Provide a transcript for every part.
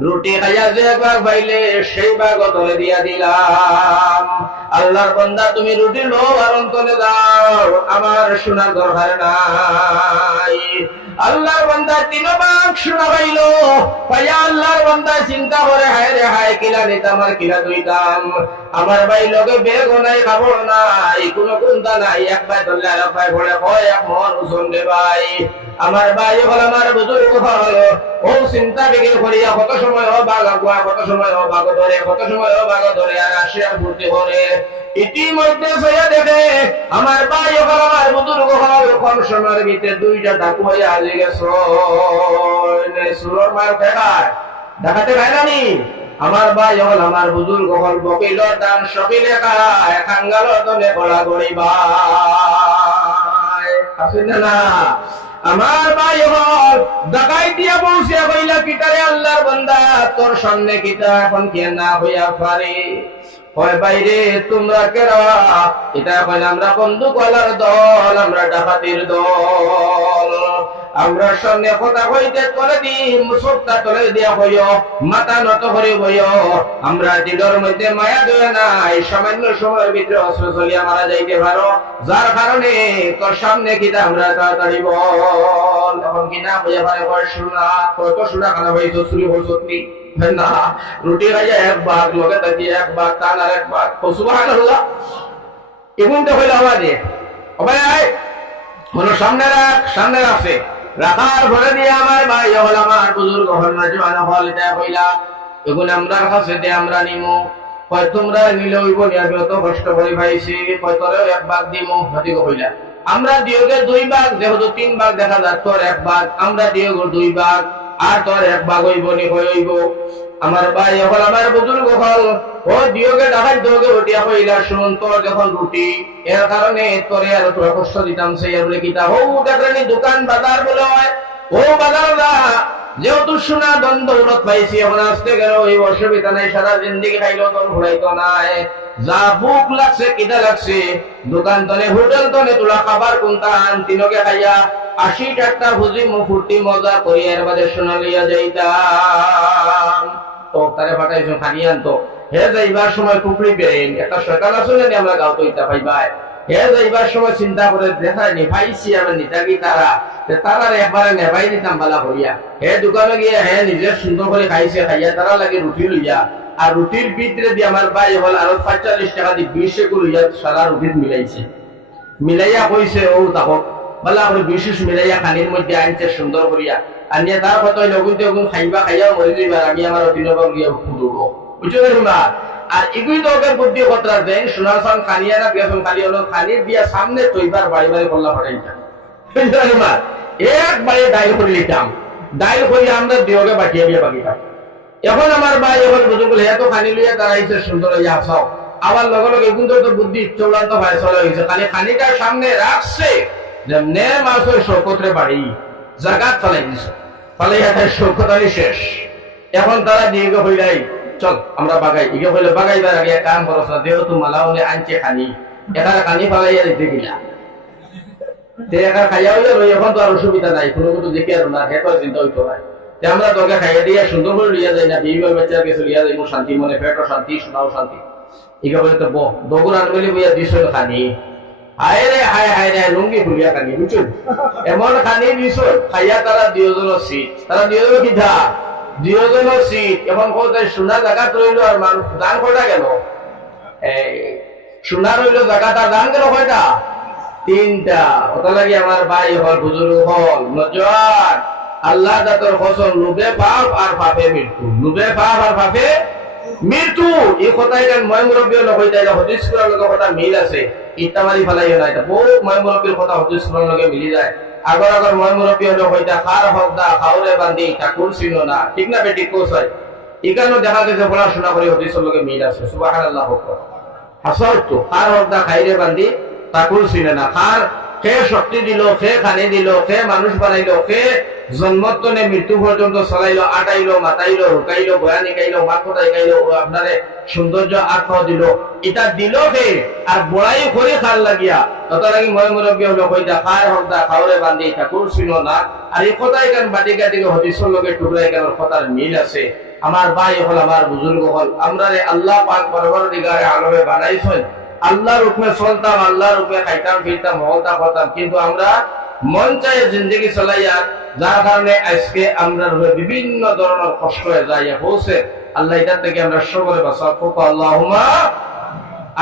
রুটি খাইয়া যে একবার পাইলে সেই বাগ তলে দিয়া দিলাম। আল্লাহর বন্দা, তুমি রুটি লো আর অন্তরে দাও, আমার শোনার দরকার নাই। আল্লাহর বন্দা তিন বাঘ শোনা পাইল। পাইয়া আল্লাহর বন্দা চিন্তা করে, হায় রে, হায়, কিলা নিতাম আর কিলা দুইতাম। আমার ভাই লগে বেগ নাই খাব নাই, কোনো চিন্তা নাই। এক পায় ধরলে আর পায় ভরে হয়, এক মন ওজন রে ভাই। আমার ভাই হল আমার বুজুর্গ হল। ও চিন্তা বিকির করিয়া, কত সময় ও বাঘ আগুয়া, কত সময় ও বাঘ ধরে, কত সময় ও বাঘ ধরে, আর আসে আর ভর্তি করে ইতিমধ্যে সইয়া দেখে, আমার ভাই হল আমার বুজুর্গ হল সময়ের ভিতরে দুইটা ডাকু হয়ে আজে গেছ। সুরর মায়ের দেখায়। দেখাতে পায় না নি? আমার ভাই হল আমার বুজুর্গ হল বকিল দান সকিলে খায় খাঙ্গাল তলে গড়া গড়ি ভাই আছে না আমার ভাই হল ডাকাই দিয়া পৌঁছিয়া কইলা কিতারে আল্লাহর বান্দা, তোর সামনে কিতা এখন কে না হইয়া পারে? হয় বাইরে তোমরা কেরা? এটা এখন আমরা বন্ধু কলার দল, আমরা ডাকাতির দল। আমরা সামনে কথা হইতে দিম সবটা তোলে দিয়া হইও নত হইও। আমরা মধ্যে মায়া দয়া নাই, সামান্য সময়ের ভিতরে অস্ত্র চলিয়া মারা যাইতে পারো। যার কারণে তোর সামনে কিনা আমরা তাড়াতাড়ি বল। এখন কিনা হইয়া পারে শোনা কত শোনা হয়েছ সত্যি রুটি খাইয়া এক ভাগ থাকি টান আর হলো সামনে রাখ, সামনে রাখার ঘরে দিয়ে আমার ভাই হল আমার বুজুর্গ, হল না হল এটা হইলা। এগুলো আমরা কাছে দিয়ে আমরা নিমু। হয় তোমরা নিলে হইব নি আমি অত কষ্ট করে ভাইছি। হয় তোরেও এক ভাগ দিমু হতিক হইলা। আমরা দিয়োগে দুই ভাগ যেহেতু তিন ভাগ দেখা তোর এক ভাগ আমরা দিয়োগ দুই ভাগ আর তোর এক ভাগ হইব নি হইব। আমার ভাই হল আমার বুজুর্গ হল। ও দিওকে ডাকাই দিওকে উঠিয়া হইলা শুন তোর যখন রুটি, এর কারণে তোরে আর তোরা কষ্ট দিতাম, সেই আর বলে কিতা হৌ দেখলেনি, দোকান বাজার বলে হয়। ও বাজার না যেহেতু সোনা দ্বন্দ্ব উন্নত পাইছি, এখন আসতে গেল এই অসুবিধা নাই, সারা জিন্দিগি খাইলেও তোর ঘুরাইতো নাই। যা বুক লাগছে কিতা লাগছে, দোকান তনে, হোটেল তনে তোলা খাবার কোনটা আন, তিনকে খাইয়া আশি টাকা ভুজি মু ফুর্তি মজা করি, এর বাদে সোনা লইয়া যাইতাম। তো তারে পাঠাইছো খানি আনতো। হে যাইবার সময় কুকুরি বেরেন একটা সরকার আসলে আমরা গাও তৈতা পাইবাই। হে যাইবার সময় চিন্তা করে দেখায় নি পাইছি আমরা নিতাকি তারা? তে তারার একবারে নেবাই দিতাম বালা করিয়া হে দোকানে গিয়ে হে নিজে সুন্দর করে খাইছে, খাইয়া তারা লাগে রুটি লইয়া। আর রুটির ভিতরে দিয়ে আমার ভাই হল আরও পঁয়তাল্লিশ টাকা দিয়ে বিশ লইয়া সারা রুটির মিলাইছে। মিলাইয়া কইছে ও তাহক, বলা করে বিশেষ মিলাইয়া খানির মধ্যে আনছে সুন্দর করিয়া আনিয়া তার কথা লগুন খাইবা, খাইয়া মরে যাইবার আমি আমার অতিনবর গিয়া ফুটুব বুঝছ না আর তো ওকে বুদ্ধি খতরা দেন সোনার সান খানিয়া না গেছন খালি হলো সামনে তৈবার বাড়ি বাড়ি কল্লা না একবারে ডাইল করে লিতাম ডাইল করে আমরা বাটিয়া দিয়ে বাকিতাম এখন আমার ভাই এখন বুঝুক এত খানি লইয়া দাঁড়াইছে সুন্দর হইয়া আবার লগে লগে তো বুদ্ধি চৌড়ান্ত ভাই চলে হয়েছে খালি খানিটার সামনে রাখছে, যেমনে মাসের শৌকতরে বাড়ি জাগাত ফালাই দিছে। ফালাইয়া তার শৌকত শেষ। এখন তারা দিয়ে হইলাই। চল, আমরা বাগাই। ইগে হইলে বাগাইবার আগে কাম করছ না যেহেতু মালাউনে আনছে খানি। এখানে খানি ফালাইয়া দিতে গিলা তে একা খাইয়া হইলে রই, এখন তো আর অসুবিধা নাই, কোনো কিছু দেখি আর না হেতো চিন্তা হইতো নাই তে আমরা তোকে খাইয়া দিয়া সুন্দর করে লিয়া যাই না বিবি বাচ্চার কাছে লিয়া যাই শান্তি মনে পেটও শান্তি শোনাও শান্তি। ইকে বলে তো বহ দগুর আনবলি বইয়া দিছ খানি। হায় রে, হায় হায় রে, লুঙ্গি ভুলিয়া খানি বুঝুন এমন খানি দিছ খাইয়া তারা দুজন সিট। তারা দুজন কিঠা এখন কোথায় সোনা জায়গা আর মানুষ দান গেল? সোনা রইল জায়গা, তার দান গেল কয়টা? তিনটা। ওটা লাগে আমার ভাই হল, বুজুর্গ হল, নজর। আল্লাহ দাতর ফসল লুবে পাপ আর পাপে মৃত্যু। লুবে পাপ আর পাপে মৃত্যু। এই কথা এটা ময় মুরব্বী নকই তাই হদিস কথা মিল আছে। ইত্তামারি ফেলাই না এটা বহু ময়মুরব্বীর কথা হদিস করার লগে মিলি যায়। আগর আগর মন মুরব্বী হলো হইতা খার হক দা খাওরে বান্ধি ঠাকুর ছিল না, ঠিক না বেটি কোস হয়? এখানেও দেখা গেছে পড়াশোনা করে হদিসের লগে মিল আছে, সুবহানাল্লাহ হোক হাসর তো খার হক দা খাইরে বান্ধি ঠাকুর চিনে না খার সে শক্তি দিল সে খানি দিল সে মানুষ বানাইলো সে জন্মতনে মৃত্যু পর্যন্ত চলাইলো, আটাইলো, মাতাইলো, হুকাইলো, বয়া নিকাইলো মাথো আপনারে সৌন্দর্য আত্ম দিল। এটা দিল কে আর বড়াই করে খাল লাগিয়া। মই মুরব্বী হলো কইতা খার হক দা খাওরে ঠাকুর না। আর এই কথাই বাটি টুকরাই কথার মিল আছে। আমার ভাই হল আমার বুজুর্গ হল। আমরা আল্লাহ পাক পরবর দিগারে আলমে বানাইছেন আল্লাহর রূপে চলতাম, আল্লাহর রূপে খাইতাম, ফিরতাম হলতা করতাম। কিন্তু আমরা মন চাই জিন্দগি চলাইয়া যার কারণে আজকে আমরা বিভিন্ন ধরনের কষ্ট হয়ে যাইয়া পৌঁছে আল্লাহ এটার থেকে আমরা সকলে বাঁচা ফোক আল্লাহুমা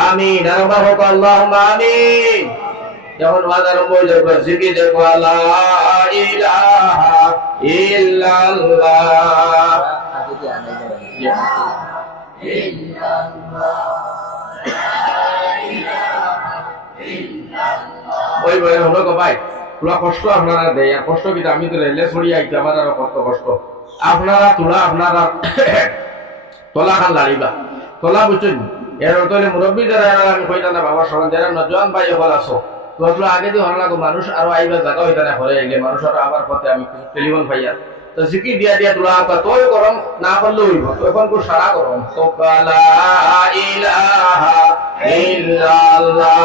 আমিন, আর আমরা হোক আল্লাহুমা আমিন। যেমন ওয়াদার বলে জিকি দেখো লা ইলাহা ইল্লাল্লাহ। ওই বলে হলো গো ভাই, তোলা কষ্ট আপনারা দেয়, আর কষ্ট কিন্তু আমি তো রেলে ছড়ি আইতে আমার আরও কত কষ্ট। আপনারা তোলা আপনারা তোলা খান লাড়িবা তোলা বুঝছেন? এর মুরব্বী যারা আমি না বাবা সরণ যারা নজওয়ান ভাই হল তোলা আগে লাগো মানুষ আরও আইবা জায়গা না মানুষ আরও আবার পথে আমি কিছু টেলিফোন পাইয়া। তো জিকি দিয়া দিয়া তোলা গরম না করলে হইব তো এখন কোন সারা গরম। তো কালা ইলাহা ইল্লাল্লাহ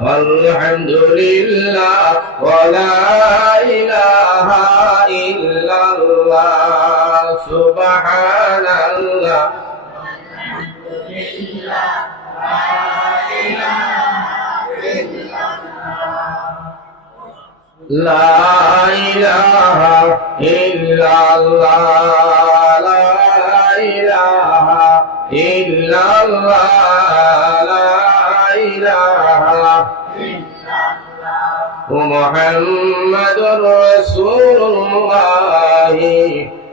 والحمد لله ولا إله إلا الله سبحان الله لا إله إلا الله لا إله إلا الله محمد رسول الله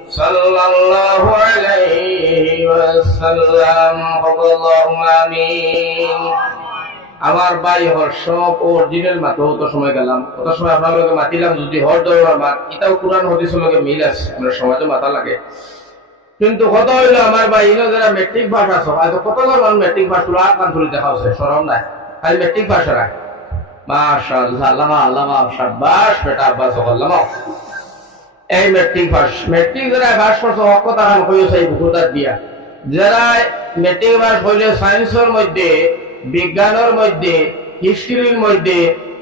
صلى الله عليه وسلم اللهم آمين আমার বাই হর সব অরিজিনাল মাত্র অত সময় গেলাম অত সময় আপনার মাতিলাম যদি হর ধরনের মাত এটাও কোরআন হদিসের লগে মিল আছে আমরা সমাজে মাথা লাগে কিন্তু কত হইল আমার ভাই ইনো যারা মেট্রিক পাস আছো আজ কতজন মানুষ মেট্রিক পাস হলো আর কান তুলি দেখা হচ্ছে সরম নাই খালি মেট্রিক পাস রাখ মাশাআল্লাহ সায়েন্সের মধ্যে, বিজ্ঞানের মধ্যে, হিস্ট্রির মধ্যে,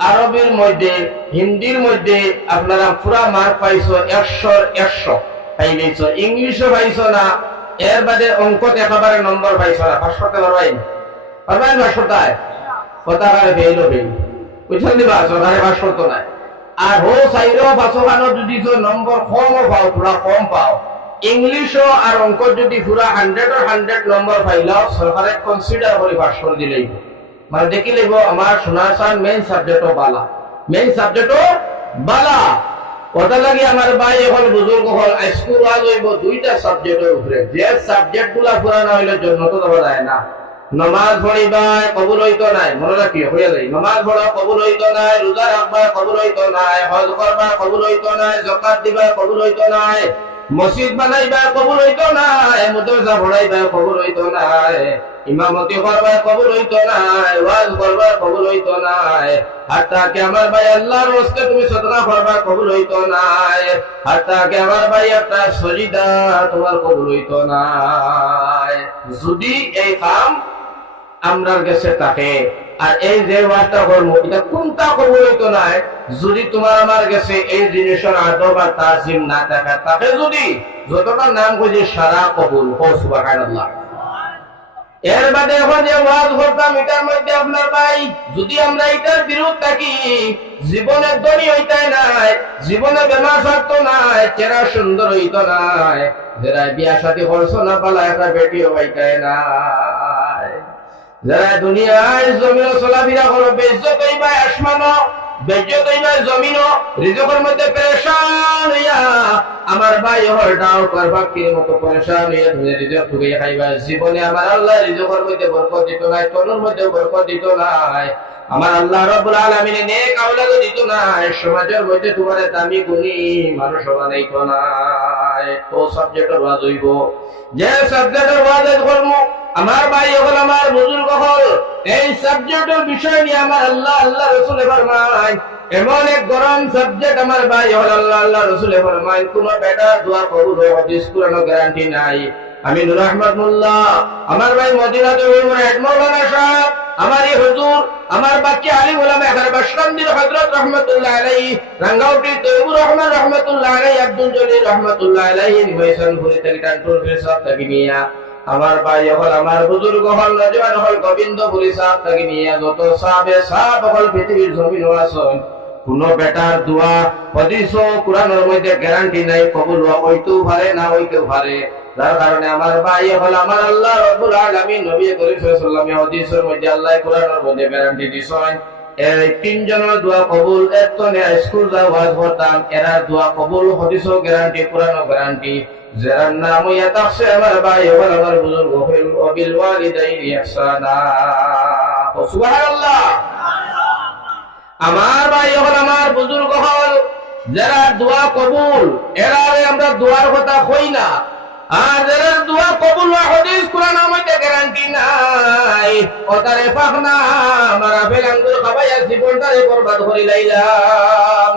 আরবির মধ্যে, হিন্দির মধ্যে আপনারা পুরা মার্ক পাইছো একশোর একশো। পাইলেছ ইংলিশও পাইছো না, এর বাদে অঙ্কত একেবারে নম্বর পাইছো না। পাঁচ করতে পারবাই কথা কারে ফেইলো ফেইল বুঝছেন দিবা সরকারে পাঁচ করতো নাই। আর হো চাইলেও পাঁচো যদি নম্বর কমও পাও, পুরা কম পাও, ইংলিশও আর অঙ্ক যদি পুরা হান্ড্রেডর হান্ড্রেড নম্বর পাইলেও সরকারে কনসিডার করে করে দিলেই মানে দেখি লিব আমার সোনারসান মেইন সাবজেক্টও বালা। মেইন সাবজেক্টও বালা। কথা লাগে আমার ভাই এখন বুজুর্গ হল স্কুল ওয়াজ হইব দুইটা সাবজেক্টের উপরে যে সাবজেক্টগুলা পুরা না হইলে জন্য তো যায় না। নমাজ পড়িবা কবুল হইতো নাই মনে রাখি হইয়া যায় নমাজ পড়া কবুল হইতো নাই রোজা রাখবা কবুল হইতো নাই হজ করবা কবুল হইতো নাই জকাত দিবা কবুল হইতো নাই মসজিদ বানাইবা কবুল হইতো নাই মুদরসা পড়াইবা কবুল হইতো নাই ইমামতি করবা কবুল হইতো নাই ওয়াজ করবা কবুল হইতো নাই হাত্তা কে আমার ভাই আল্লাহর ওয়াস্তে তুমি সদকা করবা কবুল হইতো নাই হাত্তা কে আমার ভাই একটা সজিদা তোমার কবুল হইতো নাই যদি এই কাম আমরার কাছে থাকে। আর এই যে ওয়াজটা করব, এটা কোনটা কবুল হইতো নাই? যদি তোমার আমার কাছে এই জিনিসের আদব বা তাজিম না থাকে, তাকে যদি যতটা নাম খুঁজি সারা কবুল। হো সুবহানাল্লাহ। এর বাদে এখন যে ওয়াজ করতাম, এটার মধ্যে আপনার ভাই, যদি আমরা এটার বিরোধ থাকি, জীবনে ধনী হইতাই নাই, জীবনে বেমার থাকতো নাই চেরা সুন্দর হইতো নাই যারা বিয়া সাথে করছ না পালা, একটা বেটিও হইতাই নাই। যারা দুনিয়ায় জমিন চলাফেরা করো বেজ্জত হইবা আসমানো বেজ্জত হইবা জমিন রিজকের মধ্যে পেরেশান হইয়া আমার ভাই হলটাও করবা কি মতো পেরেশান হইয়া তুমি রিজক ঠুকে খাইবা। জীবনে আমার আল্লাহ রিজকের মধ্যে বরকত দিত নাই, তনুর মধ্যে বরকত দিত নাই। আমার আল্লাহ রব্বুল আলামিন নেক আওলাদ দিত নাই, সমাজের মধ্যে তোমার দামি গুণী মানুষ বানাইতো নাই ও সাবজেক্টের ওয়াজ হইব। যে সাবজেক্টের ওয়াজ করব আমার ভাই হল আমার বুজুর্গ হল। এই সাবজেক্টের বিষয় নিয়ে আমার আল্লাহ আল্লাহ রসুল ফরমায়। এমন এক গরম সাবজেক্ট আমার ভাই হল আল্লাহ আল্লাহ রসুল ফরমায়। কোন বেটা দোয়া কবুল হাদিস কোরআন গ্যারান্টি নাই। আমি নুর আহমদ মোল্লা, আমার ভাই মদিনা মৌলানা সাহেব, আমার এই হুজুর, আমার বাচ্চা আলী গোলাম এখানে বাসকান্দির হযরত রহমাতুল্লাহ আলাইহি, রাঙ্গাউটি তৈবুর রহমান রহমাতুল্লাহ আলাইহি, আব্দুল জলিল রহমাতুল্লাহ ভুরি থেকে টানটুর ফিরসাব থেকে নিয়া। আমার ভাই হল, আমার বুজুর্গ হল নজওয়ান হল, গোবিন্দ পুরী সাহেব থেকে নিয়ে যত সাহাবে সাহাব হল, পৃথিবীর জমিন আছেন কোন বেটার দোয়া হদিস কোরআনের মধ্যে গ্যারান্টি নাই, কবুল হইতেও পারে না হইতেও পারে। যার কারণে আমার ভাই হল, আমার আল্লাহ রব্বুল আলামিন নবী করিম সাল্লাল্লাহু আলাইহি মধ্যে আল্লাহ কোরআনের মধ্যে গ্যারান্টি দিছেন। এই তিনজনের দোয়া কবুল একজনে স্কুল যা ওয়াজ করতাম এরা দোয়া কবুল, হদিসও গ্যারান্টি কোরআনও গ্যারান্টি যার নাম ইয়া তাকসে আমার ভাই হল আমার বুজুর্গ ওবিল ওয়ালিদাইনি ইহসানা। সুবহানাল্লাহ। আমার ভাই বুজুর্গ হল, যারা দোয়া কবুল, এরা আমরা দোয়ার কথা কই না। আর যারা দোয়া কবুল হয় হদিস কোরআন মধ্যে গ্যারান্টি নাই। ওতারে পাক না, আমার আপেল আঙ্গুর খাবাইয়া জীবনটারে বরবাদ করে লাইলাম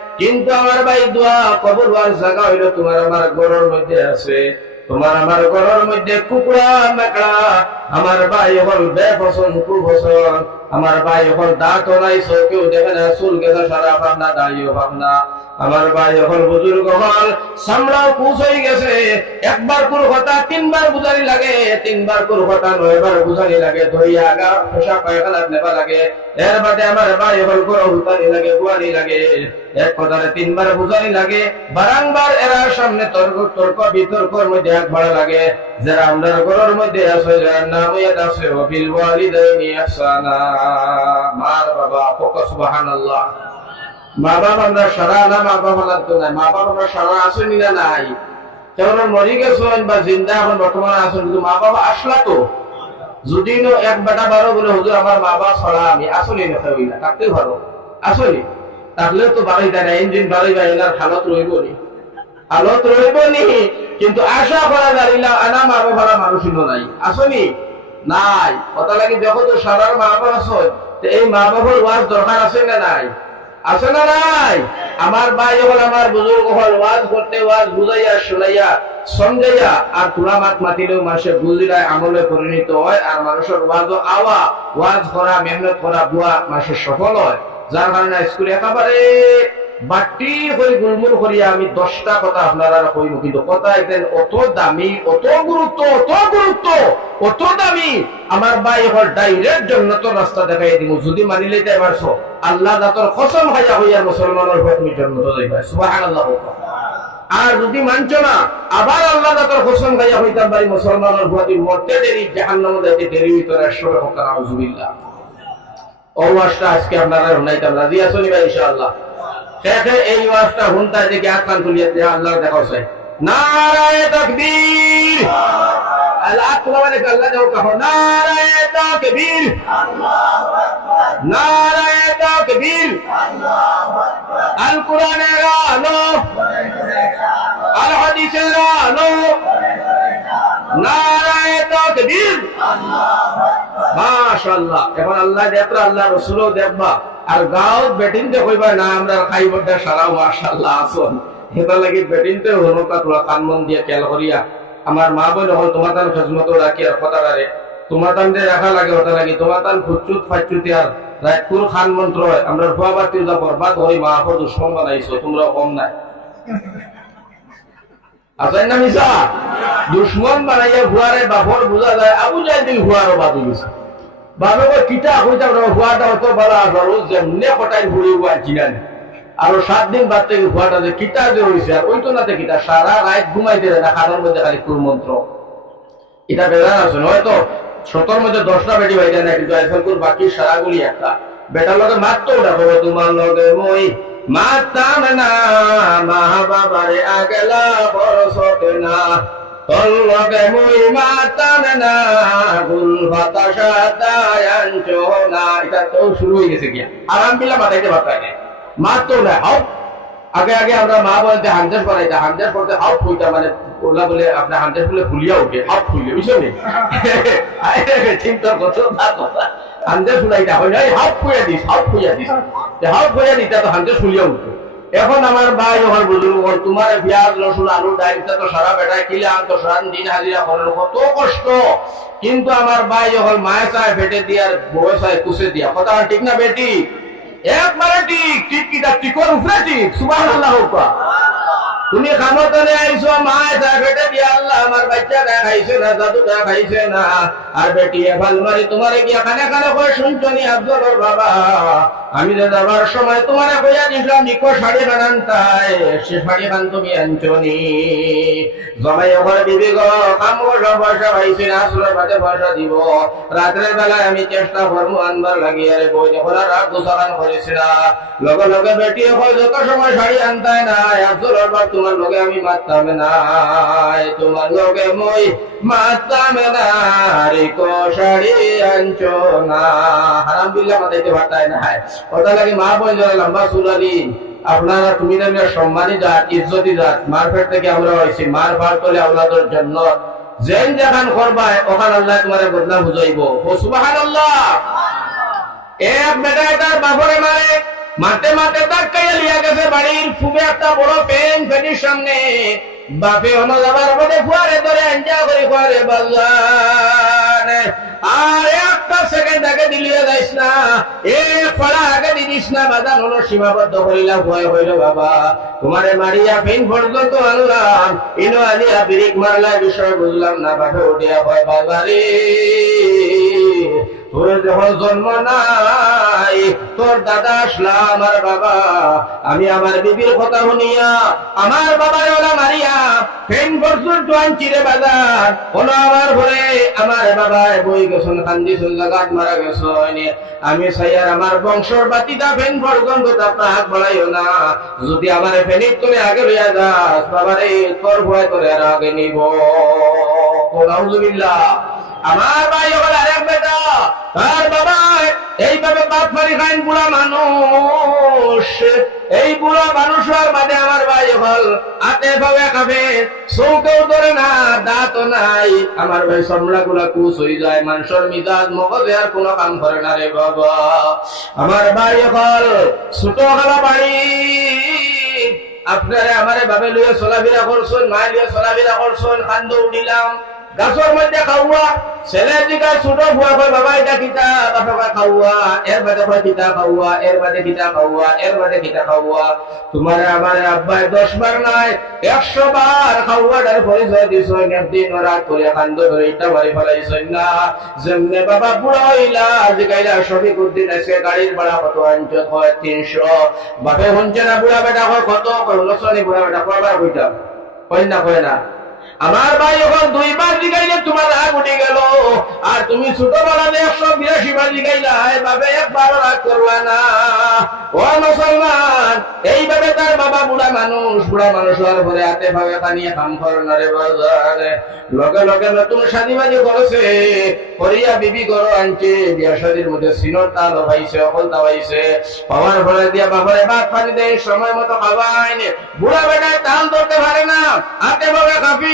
কিন্তু আমার ভাই দোয়া কবর হওয়ার জায়গা হইল তোমার আমার গরুর মধ্যে আছে। তোমার আমার গরুর মধ্যে কুকুরা, মেকড়া, আমার ভাই হল বেফসন কুফসন আমার ভাই হল দাঁত নাই কেউ দেখে না চুল গেছে সারা ভাবনা দাঁড়িয়ে ভাবনা। আমার ভাই হল বুজুর্গ হল সামলাও কুচ হয়ে গেছে। একবার কোন কথা, তিনবার বুঝানি লাগে, তিনবার কোন কথা নয়বার বুঝানি লাগে। ধরিয়া আগা পোশাক পায়খানাত নেবা লাগে। এর বাদে আমার ভাই হল করে উল্টানি লাগে বুয়ানি লাগে। এক কথারে তিনবার বুঝানি লাগে। বারংবার এরা সামনে তর্ক তর্ক, বিতর্কর মধ্যে এক ভাড়া লাগে। যারা আমরা ঘরের মধ্যে আছে, যার নাম ইয়াদ আছে ওয়াবিল ওয়ালিদাইনি ইহসানা। মার বাবা, ফোকা সুবহানাল্লাহ। মা আমরা সারা না মা না মা আমরা সারা না নাই? কেমন মরি গেছেন বা জিন্দা এখন বর্তমানে আছেন, কিন্তু মা বাবা আসলা তো যদি এক বেটা বারো বলে, হুজুর, আমার মা বাবা আমি আসলে না না ভালো। আসলে? তাহলে তো বাড়ি দেয় না, ইঞ্জিন বাড়ি বা এনার হালত রইব নি। হালত রইব নি, কিন্তু আশা করা দাঁড়িলা আনা মা বাবা মানুষ নাই। আসনি নাই। কথা লাগে, দেখো তো সারার মা বাবা আছে এই মা বাবার ওয়াজ দরকার আছে না নাই? আছে না নাই? আমার ভাই হল আমার বুজুর্গ হল, ওয়াজ করতে ওয়াজ বুঝাইয়া, শুনাইয়া সমঝাইয়া আর তুলা মাত মাতিলেও মানুষের বুঝিলায় আমলে পরিণত হয়, আর মানুষের ওয়াজ আওয়া, ওয়াজ করা, মেহনত করা বুয়া মানুষের সফল হয়। যার কারণে স্কুলে একেবারে করে গুলমুল করিয়া আমি দশটা কথা আপনারা কিন্তু কথা একদিন অত দামি, অত গুরুত্ব অত গুরুত্ব, অত দামি। আমার ভাই হল ডাইরেক্ট রাস্তা দেখাই দিব, যদি মানি পারছ আল্লাহ দাতর হাইয়া মুসলমানের আর যদি মানছো না, আবার আল্লাহ দাতর কসম হাইয়া হইতাম পারি মুসলমানের হয়ে মরতে দেরি, জাহান্নামে যাইতে দেরি ভিতরে ও আজকে আপনারা শুনাইতাম, রাজি আসনি ভাই, ইনশাআল্লাহ? শেখে এই ওয়াজটা হুনতা দেখে আকান তুলিয়া দিয়ে আল্লাহ দেখা যায় নারায়ে তাকবীর। আল্লাহ তোমার আল্লাহ যাও কহো নারায়ে তাকবীর। নারায়ে তাকবীর। আল কোরআনের আলো। আল হাদিসের আলো। আমরা আমার মা বোন হল খেজমত রাখি আর কথা তান দিয়ে রাখা লাগে, ওটা লাগি, তোমার ফুচুত ফাচুতি আর রায়পুর খান মন্ত্র আমরা ফুয়া বাতি যা বরবাদ হই মা দুশ্মন বানাইছো তোমরা কম নাই। আছেন না মিসা দুশ্মন বানাইয়া ভুয়ারে বাপর বুঝা যায়। আবু যাই দিল ভুয়ারও বাদি গেছে কই কিতা কইতা ভুয়াটা অত বড় আসলো যেমনে কটাই ঘুরি হওয়া জিনানি আর সাত দিন বাদ থেকে ভুয়াটা যে কিতা যে হয়েছে আর ওই তো না কিতা সারা রাত ঘুমাইতে দেয় না খানার মধ্যে খালি কুর মন্ত্র এটা বেজান আছে হয়তো শতর মধ্যে দশটা বেটি বাইতে না কিন্তু এখন বাকি সারাগুলি একটা। বেটার লগে মারতো ডাকো তোমার লগে মই মাতাম না মা বাবারে আগলা বরসত না তোর মুই মাতাম না গুল বাতাসা দায়াঞ্চ না এটা তো শুরু হয়ে গেছে গিয়া। আরাম বিলা মাথাইতে বাতায় না মারতো না হাও আগে আগে আমরা মা বলতে হান্ড্রেড বানাইতে হান্ড্রেড বলতে হাও ফুইটা মানে ওলা বলে আপনার ফুলিয়া উঠে তা হান্ড্রেড ফুলাইটা হয় ফুয়া দিস ফুয়া দিস। ফুয়া তো ফুলিয়া এখন আমার ভাই বুজুর্গ তোমার পেঁয়াজ রসুন আলু ডাইলটা তো সারা কিলে সারান দিন হাজিরা কত কষ্ট। কিন্তু আমার ভাই, যখন মায়ের চায় ফেটে দিয়ে, আর বউ চায় কুসে দিয়া। কথা ঠিক না বেটি? একবারে ঠিক ঠিক কিটা টিকর উপরে ঠিক সুবাহ আল্লাহ তুমি খামতনে আইছো, মা এটা বেটে দিয়ে আল্লাহ, আমার বাচ্চাটা খাইছে না দাদুটা খাইছে না। আর বেটি এ মারি তোমারে কি এখানে এখানে কই শুনছো নি আব্দুলের বাবা? আমি যে যাবার সময় তোমারে কইয়া দিছিলাম নিকো শাড়ি বানান তাই, সে শাড়ি বান তুমি আনছো নি জমাই ওখানে বিবি গো, কাম করো পয়সা পাইছি না আসলে দিব। বেলায় আমি চেষ্টা করব আনবার লাগিয়ে রে বই যখন আর রাগ গুছাগান করিস না লগে লগে বেটি হয় যত সময় শাড়ি আনতাই না আব্দুলের বাবা তোমার লগে আমি না তোমার লগে মই মারতাম না রে কো শাড়ি আনছো না। হারাম বিল্লা মাথাইতে পারতাই না। ওটা লাগে মা যারা লম্বা চুলালি আপনারা তুমি সম্মানী জাত, ইজ্জতি জাত মারফেট থেকে আমরা হয়েছি মার ফার করলে আপনাদের জন্য একটা বড় পেন বাপে করে আর একটা সেকেন্ড আগে দিলিয়ে যাইস না। এক ফড়া আগে দিদিস না বাদান হলো সীমাবদ্ধ করিলা ভয় হইল বাবা। তোমারে মারিয়া ফিন পর্যন্ত আনলাম ইনো আলিয়া বিরিক মারলা বিষয় বুঝলাম না বাপে উঠিয়া ভয় বাবা রে তোর যখন জন্ম নাই। তোর দাদা আসলা আমার বাবা। আমি আমার বিবির কথা শুনিয়া আমার বাবার ওলা মারিয়া ফেন বর্ষুর জোয়ান চিরে বাজার। হলো আমার ঘরে, আমার বাবা বই গেছন, কান্দি জাগাত মারা গেছন। আমি সাইয়ার আমার বংশর বাতিটা ফেন পর্যন্ত তাপনা হাত বাড়াইও না। যদি আমার ফেনির তুমি আগে লইয়া যাস, বাবারে তোর ভয় করে আর আগে নিব। আলহামদুলিল্লাহ আমার ভাই হল আরেক বেটা, তার বাবা এইভাবে বাপ মারি খাইন বুড়া মানুষ। এই বুড়া মানুষ হওয়ার বাদে আমার ভাই হল, হাতে ভাবে খাবে চৌকেও ধরে না দাঁত নাই। আমার ভাই সম্রা গুলা কুচ হয়ে যায়, মানুষের মিজাজ মগজে আর কোনো কাম করে না রে বাবা। আমার ভাই হল ছোট খালা বাড়ি। আপনারা আমারে বাবে লইয়া চলাফেরা করছেন, মায়ে লইয়া চলাফেরা করছেন, কান্দ উঠিলাম। গাছর মধ্যে খাওয়া ছেলে দিকে ছোট ভুয়া কয় বাবা এটা কিতা বাবা খাওয়া এর বাদে কয় কিতা খাওয়া এর বাদে কিতা খাওয়া এর বাদে কিতা খাওয়া। তোমার আমার আব্বাই দশ বার নাই, একশো বার খাওয়াটার পরিচয় দিছ একদিন রাত করে কান্দ ধরে ইটা মারি ফেলাইছেন না যেমনে বাবা বুড়া হইলা জিগাইলা সবই কুদ্দিন আজকে গাড়ির ভাড়া কত আনছ কয় তিনশো। বাপে শুনছে না বুড়া বেটা কয় কত, কয় লসনি বুড়া বেটা কয়বার কইটা কয় না কয় না। আমার ভাই এখন দুইবার জিগাইলে তোমার রাগ উঠে গেল। আর তুমি ছোটবেলাতে একশো বিরাশি বার জিগাইলা, এভাবে একবারও রাগ করবা না। ও মুসলমান, এইভাবে তার বাবা বুড়া মানুষ বুড়া মানুষ হওয়ার পরে হাতে ভাবে পানিয়ে কাম করে লগে লগে নতুন শাদি বাজি করেছে, করিয়া বিবি গরো আনছে, বিয়া শাদির মধ্যে সিনোর তাল হবাইছে অকল তাবাইছে পাওয়ার ফলে দিয়া বাবারে ভাত পানি দেয়, সময় মতো খাওয়াইনি বুড়া বেটায় তাল ধরতে পারে না, হাতে ভাবে কাপি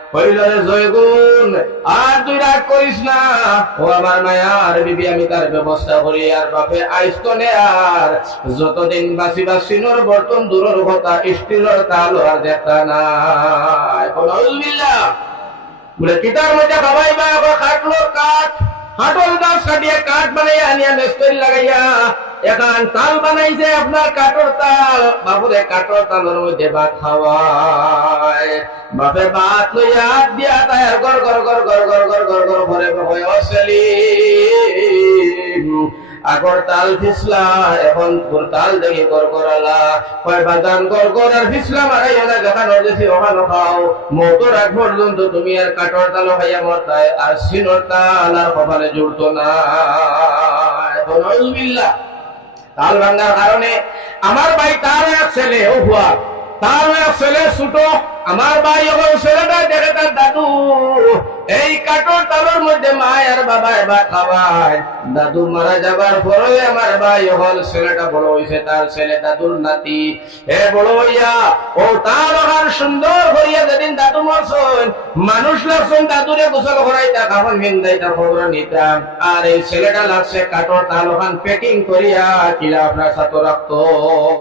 হইলরে জয়গুণ, আর তুই রাগ করিস না। ও আমার মায়া আর বিবি, আমি তার ব্যবস্থা করি, আর বাপে আইস্তনে আর। যতদিন বাসি বাসিনোর বর্তন দূরের কথা স্টিলের তাল আর দেখা নাই। বলে কিতার মধ্যে খাবাই বা খাটলো কাঠ, হাটল গাছ কাটিয়া কাঠ বানাইয়া আনিয়া মেস্তরি লাগাইয়া এখন তাল বানাইছে আপনার কাঠর তাল, বাবুরে কাঠর তালের মধ্যে ভাত খাওয়ায়। বাপে ভাত লইয়া দিয়া তাই গর গর গর গর গর গর গর গর ভরে ভরে অসলি আগর তাল ফিসলা এখন তোর তাল দেখি কর করালা কয় কর কর আর ফিসলা মারাই না দেখানো দেশি ওখানো খাও মোটর আগ পর্যন্ত তুমি আর কাঠর তাল হইয়া মরতায়, আর সিনোর তাল আর কপালে জুড়তো না। এখন নজবিল্লাহ তাল ভাঙ্গার কারণে আমার ভাই তার এক ছেলে, ও হুয়া তার এক ছেলে ছোট। আমার ভাই এখন ছেলেটা দেখে তার দাদু। এই কাঠর তালের মধ্যে মা আর বাবা এবার খাওয়ায়। দাদু মারা যাবার পরে আমার ভাই হল ছেলেটা বড় হইছে, তার ছেলে দাদুর নাতি। হে বড় হইয়া, ও তার ওখান সুন্দর করিয়া যেদিন দাদু মরছেন, মানুষ লাগছেন দাদুরে গোসল করাইতা কাপড় মিন্দাইতা খবর নিতাম আর এই ছেলেটা লাগছে কাঠর তাল প্যাকিং করিয়া কিলা আপনার সাথে রাখতো।